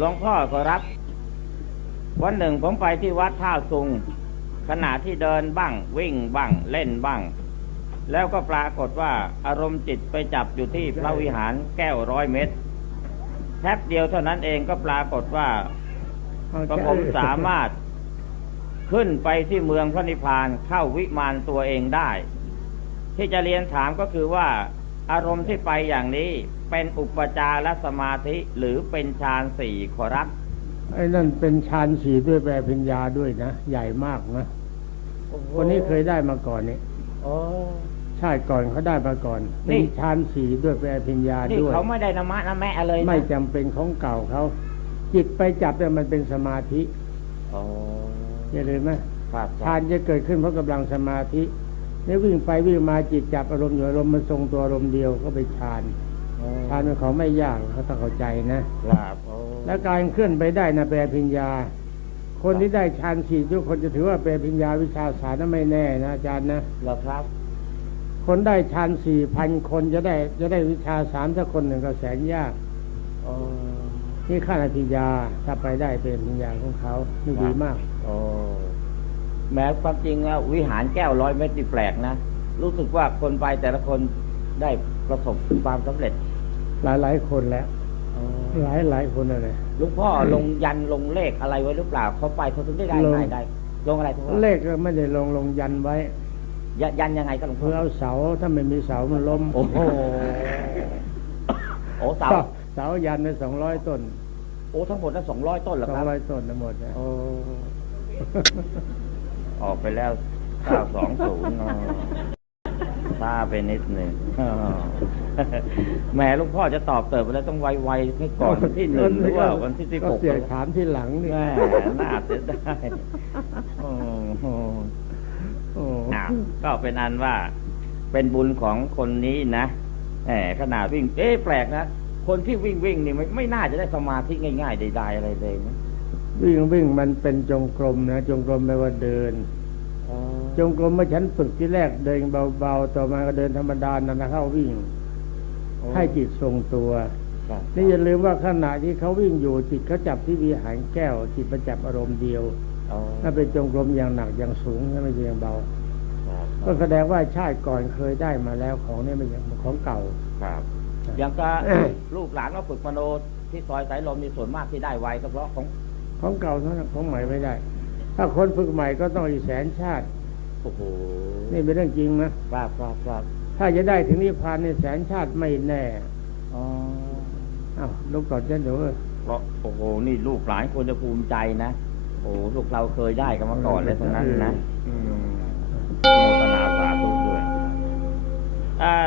หลวงพ่อขอรับ วันหนึ่งผมไปที่วัดท่าซุง ขณะที่เดินบ้าง วิ่งบ้างเล่นบ้าง แล้วก็ปรากฏว่าอารมณ์จิตไปจับอยู่ที่พระวิหารแก้วร้อยเม็ดแทบเดียวเท่านั้นเองก็ปรากฏว่าก็ผมสามารถขึ้นไปที่เมืองพระนิพพานเข้าวิมานตัวเองได้ ที่จะเรียนถามก็คือว่า อารมณ์ที่ไปอย่างนี้เป็นอุปจารสมาธิหรือเป็นฌานสี่ขอรับไอ้นั่นเป็นฌานสีด้วยแปลพิญญาด้วยนะ ใหญ่มากนะคนนี้เคยได้มาก่อนนี่โอ้ชาติก่อนเขาได้มาก่อนนี่เป็นฌานสีด้วยแปลพิญญานี่ด้วยเขาไม่ได้นมะนะแม่เลยนะไม่จำเป็นของเก่าเขาจิตไปจับเนี่ยมันเป็นสมาธิโอ้อย่าลืมไหมครับฌานจะเกิดขึ้นเพราะกำลังสมาธิ นี่วิ่งไปวิ่งมาจิตจับอารมณ์อยู่อารมณ์มันทรงตัวอารมณ์เดียวก็ไปฌานฌานเป็นของไม่ยากเขาต้องเข้าใจนะครับโอ้และการเคลื่อนไปได้นะแปลพิญญา คนที่ได้ฌานสี่ทุกคนจะถือว่าแปลพิญญาวิชาสารนั้นไม่แน่นะอาจารย์นะเหรอครับ คนได้ฌานสี่พันคนจะได้จะได้วิชาสามถ้าคนหนึ่งก็แสนยากโอ้นี่ขั้นอภิญญาถ้าไปได้เป็นพิญญาของเขานี่ดีมากโอ้ แม้ความจริงแล้ววิหารแก้วร้อยเม็ดนี่แปลกนะ รู้สึกว่าคนไปแต่ละคนได้ประสบความสำเร็จ หลายหลายๆคนแล้ว หลายหลายๆคนเลยหลุงพ่อลงยันลงเลขอะไรไว้หรือเปล่าเขาไปเขาถึงได้ได้ลงได้ได้ ลงอะไรทุกเลขก็ไม่ได้ลงลงยันไว้ ยันยันยังไงครับหลวงพ่เพื่ออเอาเสาถ้าไม่มีเสามันล้มโอ้โหโอ้เสาเสายันไปสองร้อยต้น โอ้ทั้งหมดนั้นสองร้อยต้นเหรอสอคงรับร้อยต้นทั้งหมดนะโอ้ ออกไปแล้วเก้าสองศูนย์ช้าไปนิดหนึ่งแหมหลุงพ่อจะตอบเติบไปแล้วต้องไวๆให้ก่อนวันที่หนึ่งหรือว่าวันที่สิบก็หกเสียถามที่หลังนี่แม่น่าเสียดายโอ้โหโอ้อะก็เป็นอันว่า เป็นบุญของคนนี้นะแหมขนาดวิ่ง เอ๊ะแปลกนะ คนที่วิ่งวิ่งนี่ไม่ไม่น่าจะได้สมาธิง่าย ๆ ใดๆอะไรเลยนะ วิ่งวิ่งมันเป็นจงกรมนะจงกรมแปลว่าเดินจงกรมเมื่อฉันฝึกที่แรกเดินเบาๆต่อมาก็เดินธรรมดานั่นนะเข้าวิ่ง ให้จิตทรงตัวครับนี่อย่าลืมว่าขณะที่เขาวิ่งอยู่จิตเขาจับที่วิหารแก้ว จิตประจับอารมณ์เดียวอ๋อถ้าเป็นจงกรมอย่างหนักอย่างสูงไม่ใช่อย่างเบาครับก็แสดงว่าชาติก่อนเคยได้มาแล้วของนี่ไม่ใช่ของเก่าครับอย่างก็ลูกหลานก็ฝึกมโนที่ซอยสายลมมีส่วนมากที่ได้ไวก็เพราะของ ของเก่าเท่านั้นของใหม่ไม่ได้ ถ้าคนฝึกใหม่ก็ต้องอีกแสนชาติโอ้โหนี่เป็นเรื่องจริงนะครับครับครับถ้าจะได้ถึงนิพพานในแสนชาติไม่แน่อ๋ออ้าวลูกก่อนเช่นเดี๋ยวเว้ยเพราะโอ้โหนี่ลูกหลานควรจะภูมิใจนะโอ้โหลูกเราเคยได้กันมาก่อนเลยทั้งนั้นนะอืมโมทนาสาธุด้วยอ่า